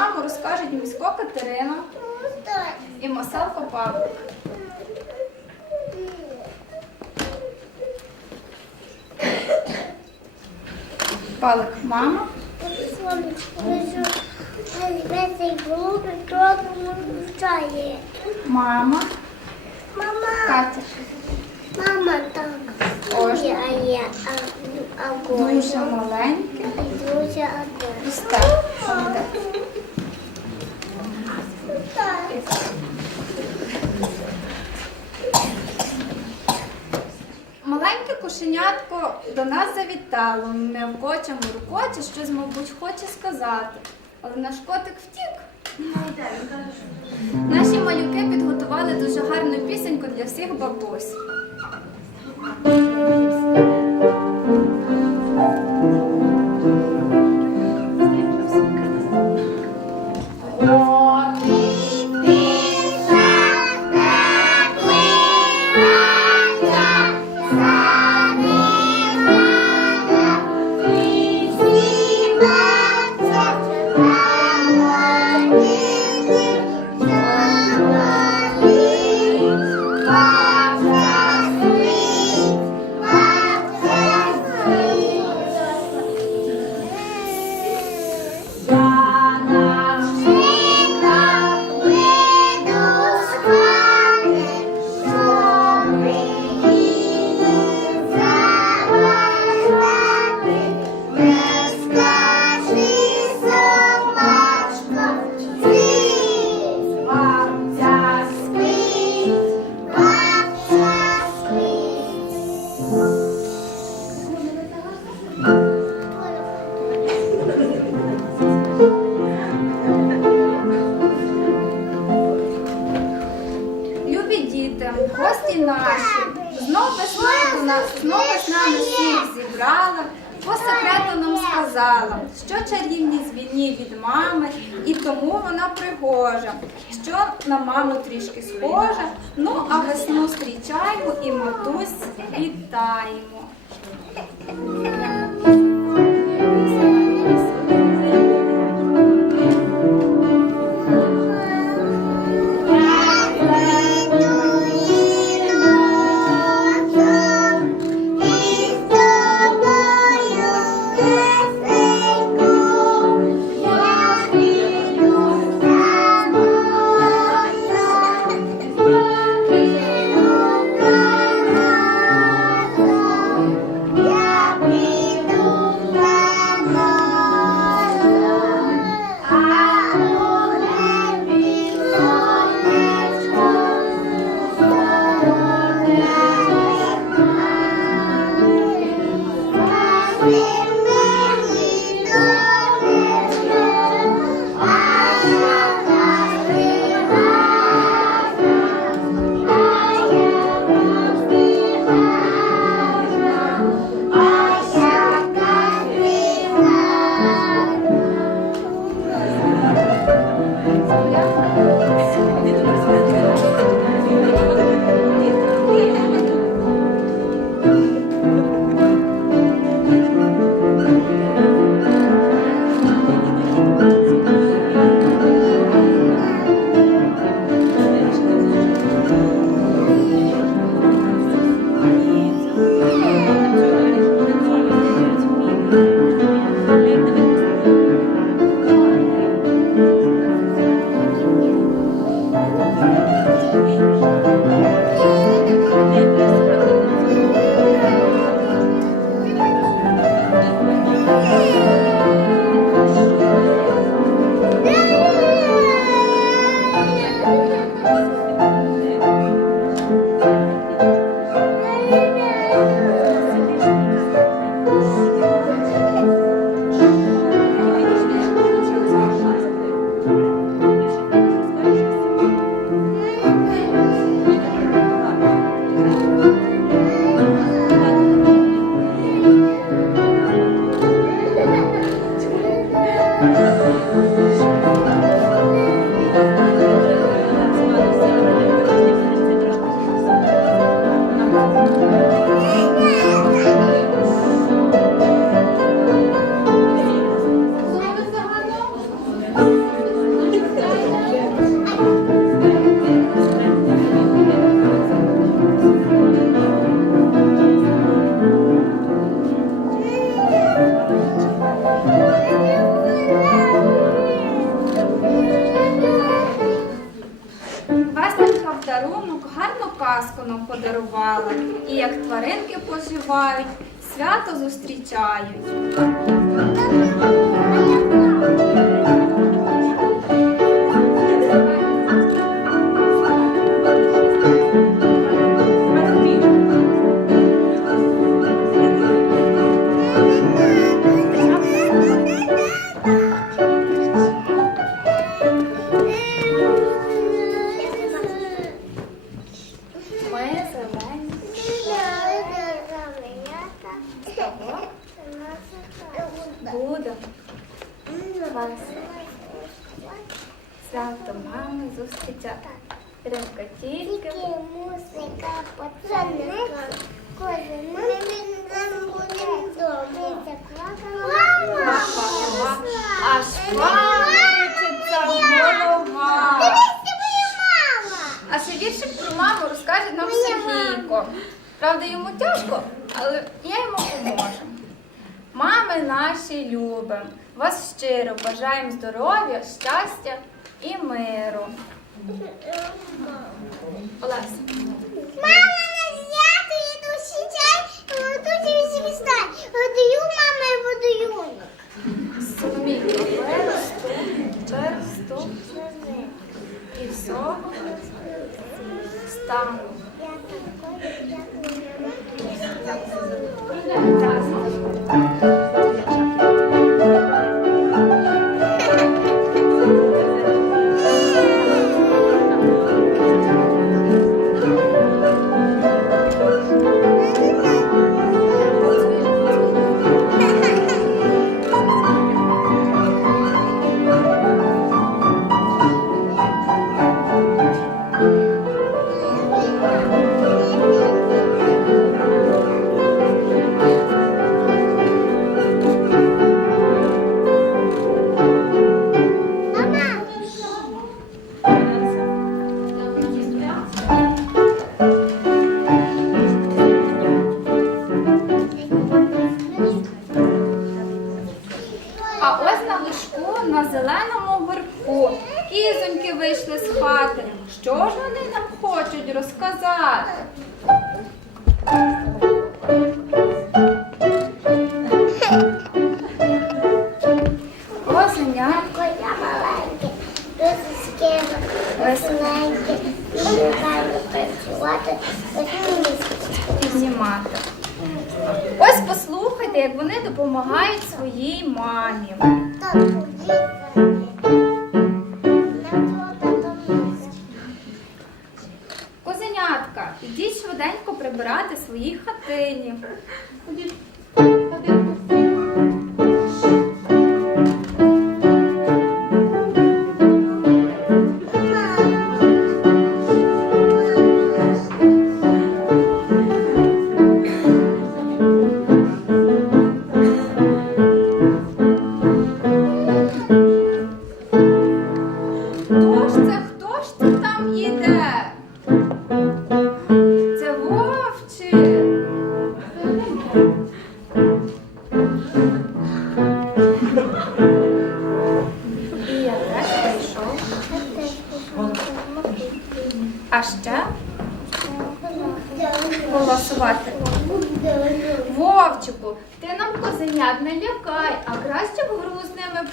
вам розкажуть місько Катерина і Масалко Павло. Палик мама. Мама. Мама. Катя. Мама так. Ож. Дуже маленьке. Дуже огонь. Маленьке кошенятко до нас завітало, не м'явкоче, муркоче, щось, мабуть, хоче сказати. Але наш котик втік. Наші малюки підготували дуже гарну пісеньку для всіх бабусь. Пригожа, що на маму трішки схожа. Ну, а весну зустрічаємо і матусь вітаємо. Тваринки поживають, свято зустрічають. Правда, йому тяжко, але я йому поможу. Мами наші любим, вас щиро бажаємо здоров'я, щастя і миру. Олеся. Мама на свято іду чай, готуйте звізда. Годую мама водою. Соломійко, виросту, виросту і всього стану. Я такой, зеленому верху кізоньки вийшли з хати. Що ж вони нам хочуть розказати? Козенятко Я маленький, дуже веселенький, дуже гарно піднімати. Ось послухайте, як вони допомагають своїй мамі. Ідіть швиденько прибирати свої хатині.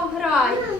Пограй.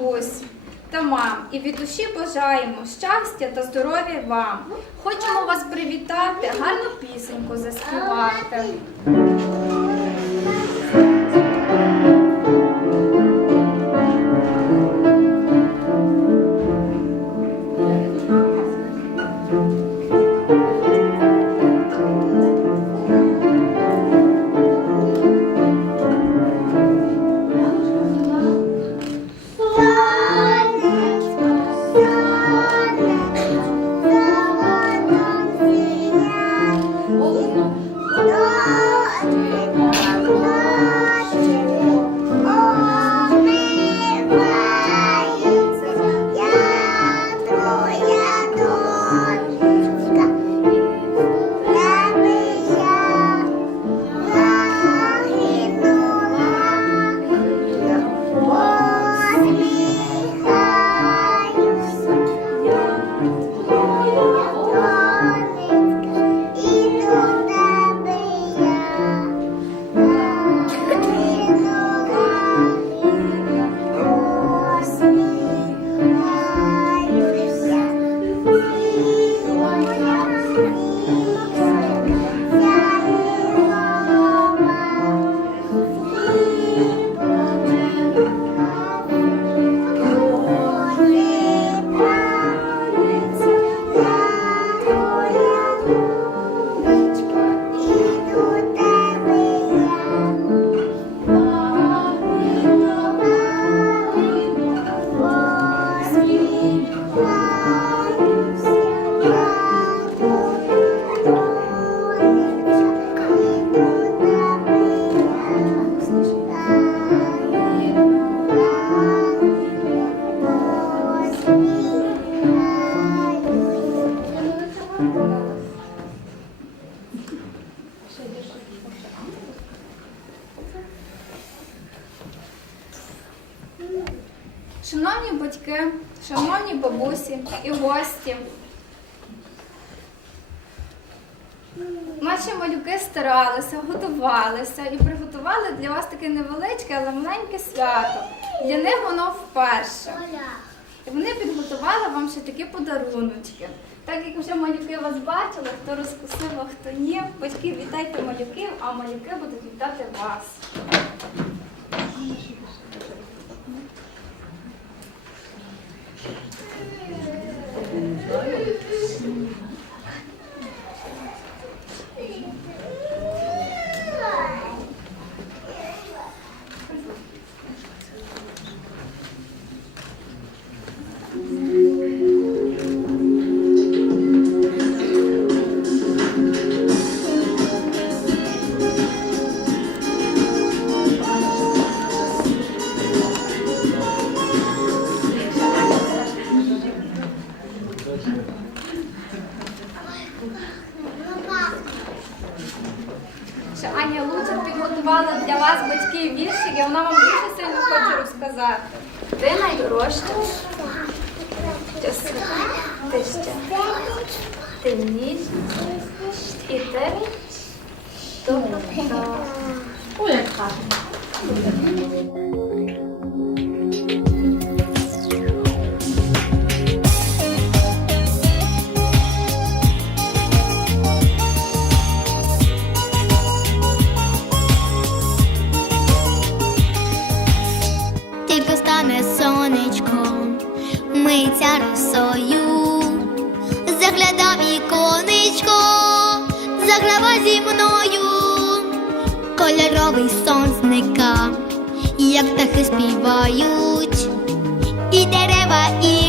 Бабусь та мам і від душі бажаємо щастя та здоров'я вам. Хочемо вас привітати, гарну пісеньку заспівати. Малюки старалися, готувалися і приготували для вас таке невеличке, але маленьке свято. Для них воно вперше. І вони підготували вам ще такі подаруночки. Так як вже малюки вас бачили, хто розкусив, а хто ні. Батьки вітайте малюків, а малюки будуть вітати вас. 또 얘가 співають, і дерева, і